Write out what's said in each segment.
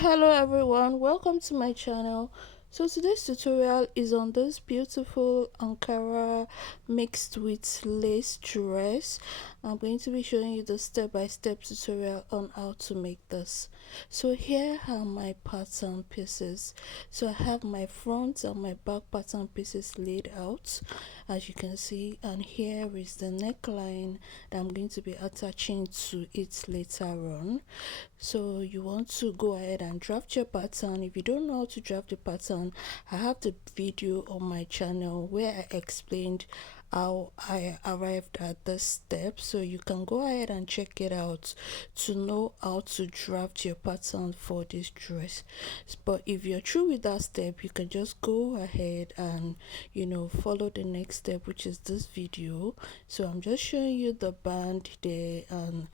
Hello everyone, welcome to my channel. So today's tutorial is on this beautiful Ankara mixed with lace dress. I'm going to be showing you the step-by-step tutorial on how to make this. So here are my pattern pieces. So I have my front and my back pattern pieces laid out, as you can see, and here is the neckline that I'm going to be attaching to it later on. So you want to go ahead and draft your pattern. If you don't know how to draft the pattern, I have the video on my channel where I explained how I arrived at this step, so you can go ahead and check it out to know how to draft your pattern for this dress. But if you're through with that step, you can just go ahead and follow the next step, which is this video. So I'm just showing you the band there and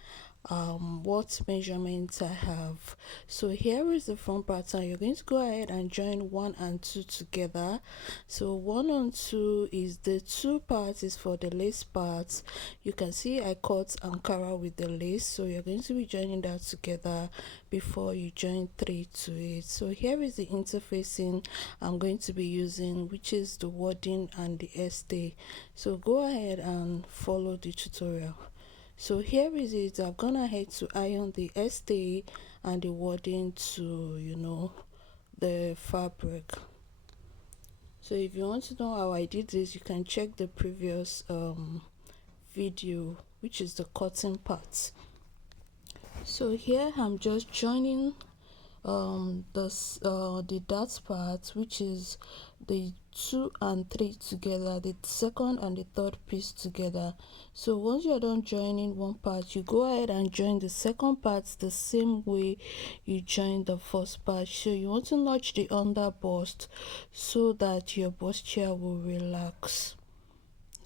what measurements I have. So here is the front pattern. You're going to go ahead and join 1 and 2 together. So 1 and 2 is the two parts is for the lace parts. You can see I cut Ankara with the lace, so you're going to be joining that together before you join 3 to it. So here is the interfacing I'm going to be using, which is the wording and the stay. So go ahead and follow the tutorial. So here is it. I've gone ahead to iron the stay and the wording to the fabric. So if you want to know how I did this, you can check the previous video, which is the cutting part. So here I'm just joining the dot part, which is the 2 and 3 together, the second and the third piece together. So once you're done joining one part, you go ahead and join the second part the same way you join the first part. So you want to notch the under bust so that your bustier will relax.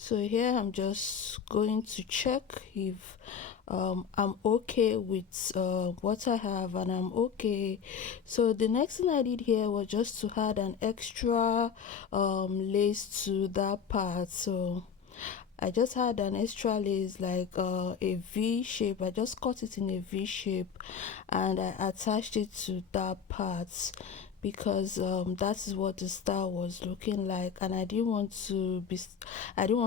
So here I'm just going to check if I'm okay with what I have, and I'm okay. So the next thing I did here was just to add an extra lace to that part. So I just had an extra lace, like a V shape. I just cut it in a V shape and I attached it to that part because that is what the style was looking like, and I didn't want to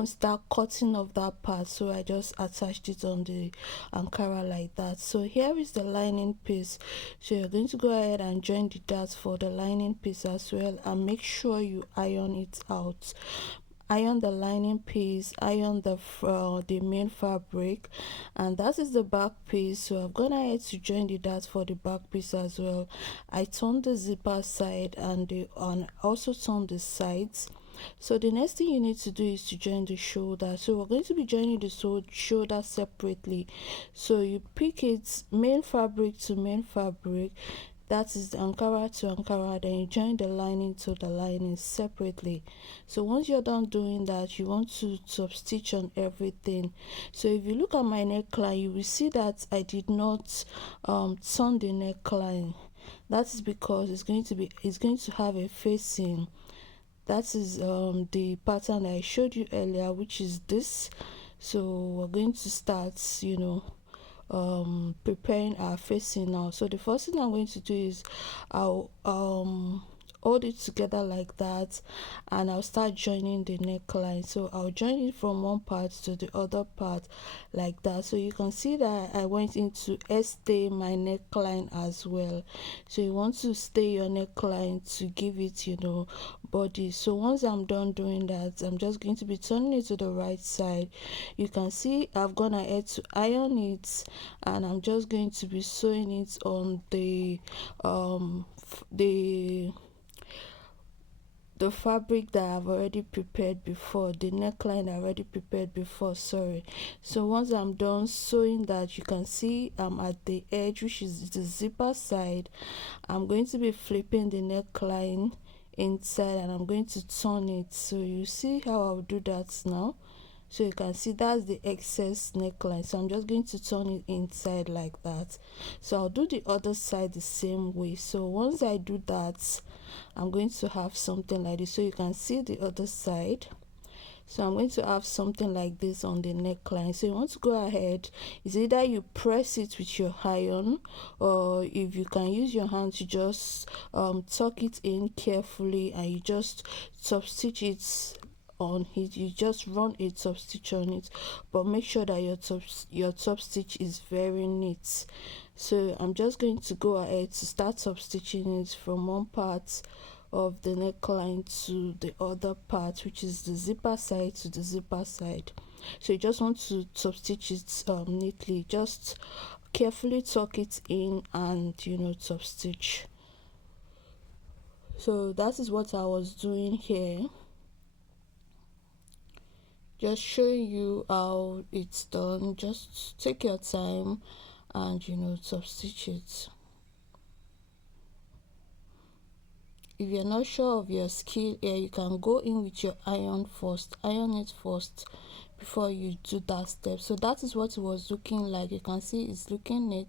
start cutting off that part, so I just attached it on the Ankara like that. So here is the lining piece. So you're going to go ahead and join the dots for the lining piece as well, and make sure you iron it out. Iron the lining piece, iron the main fabric, and that is the back piece. So I've gone ahead to join the dots for the back piece as well. I turned the zipper side and also turned the sides. So the next thing you need to do is to join the shoulder. So we're going to be joining the shoulder separately. So you pick it main fabric to main fabric, that is the Ankara to Ankara, then you join the lining to the lining separately. So once you're done doing that, you want to top stitch on everything. So if you look at my neckline, you will see that I did not turn the neckline. That is because it's going to have a facing. That is the pattern I showed you earlier, which is this. So we're going to start preparing our facing now. So the first thing I'm going to do is I'll hold it together like that, and I'll start joining the neckline. So I'll join it from one part to the other part like that. So you can see that I went into stay my neckline as well. So you want to stay your neckline to give it body. So once I'm done doing that, I'm just going to be turning it to the right side. You can see I've gone ahead to iron it, and I'm just going to be sewing it on the fabric that I've already prepared before, the neckline I already prepared before, sorry. So once I'm done sewing that, you can see I'm at the edge, which is the zipper side. I'm going to be flipping the neckline inside and I'm going to turn it. So you see how I'll do that now. So you can see that's the excess neckline, so I'm just going to turn it inside like that. So I'll do the other side the same way. So once I do that, I'm going to have something like this. So you can see the other side. So I'm going to have something like this on the neckline. So you want to go ahead, is either you press it with your iron, or if you can use your hand to just tuck it in carefully, and you just top stitch it on it. You just run a top stitch on it, but make sure that your top stitch is very neat. So I'm just going to go ahead to start top stitching it from one part of the neckline to the other part, which is the zipper side to the zipper side. So you just want to top stitch it neatly, just carefully tuck it in and top stitch. So that is what I was doing here, just showing you how it's done. Just take your time and top stitch it. If you're not sure of your skill here, you can go in with your iron first, iron it first before you do that step. So that is what it was looking like. You can see it's looking neat,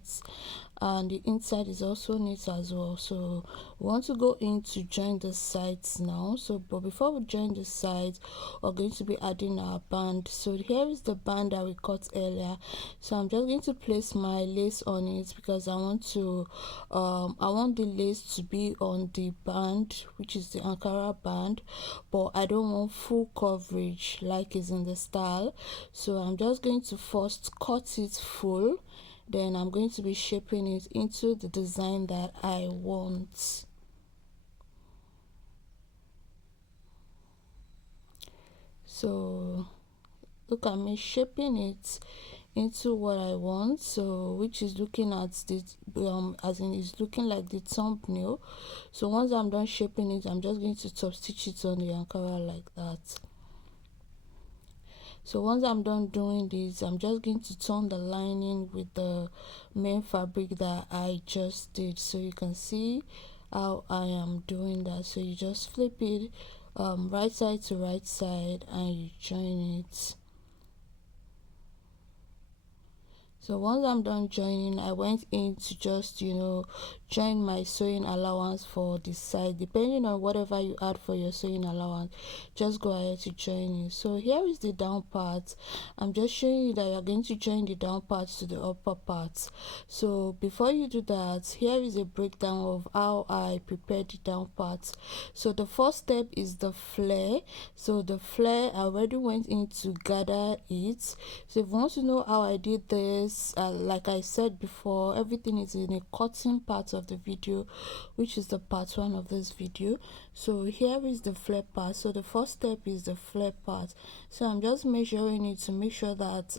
and the inside is also neat as well. So we want to go in to join the sides now. So but before we join the sides, we're going to be adding our band. So here is the band that we cut earlier. So I'm just going to place my lace on it, because I want the lace to be on the band, which is the Ankara band, but I don't want full coverage like is in the style. So I'm just going to first cut it full, then I'm going to be shaping it into the design that I want. So look at me shaping it into what I want, so which is looking at the as in it's looking like the thumbnail. So once I'm done shaping it, I'm just going to top stitch it on the Ankara like that. So once I'm done doing this, I'm just going to turn the lining with the main fabric that I just did, so you can see how I am doing that. So you just flip it right side to right side and you join it. So once I'm done joining, I went in to just join my sewing allowance for the side. Depending on whatever you add for your sewing allowance, just go ahead to join it. So here is the down part. I'm just showing you that you're going to join the down part to the upper part. So before you do that, here is a breakdown of how I prepared the down part. So the first step is the flare. So the flare, I already went in to gather it. So if you want to know how I did this, like I said before, everything is in a cutting part of the video, which is the part 1 of this video. So here is the flare part. So the first step is the flare part. So I'm just measuring it to make sure that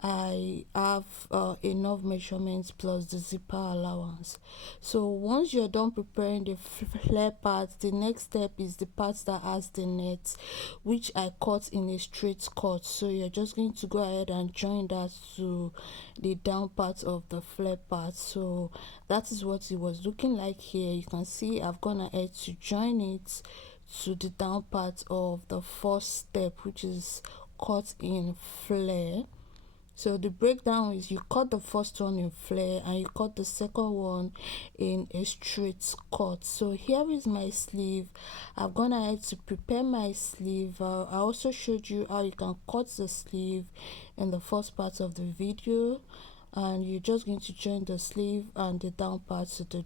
I have enough measurements plus the zipper allowance. So once you're done preparing the flare part, the next step is the part that has the net, which I cut in a straight cut. So you're just going to go ahead and join that to the down part of the flare part. So that is what it was looking like here. You can see I've gone ahead to join it to the down part of the first step, which is cut in flare. So the breakdown is you cut the first one in flare and you cut the second one in a straight cut. So here is my sleeve. I've gone ahead to prepare my sleeve. I also showed you how you can cut the sleeve in the first part of the video, and you're just going to join the sleeve and the down part to the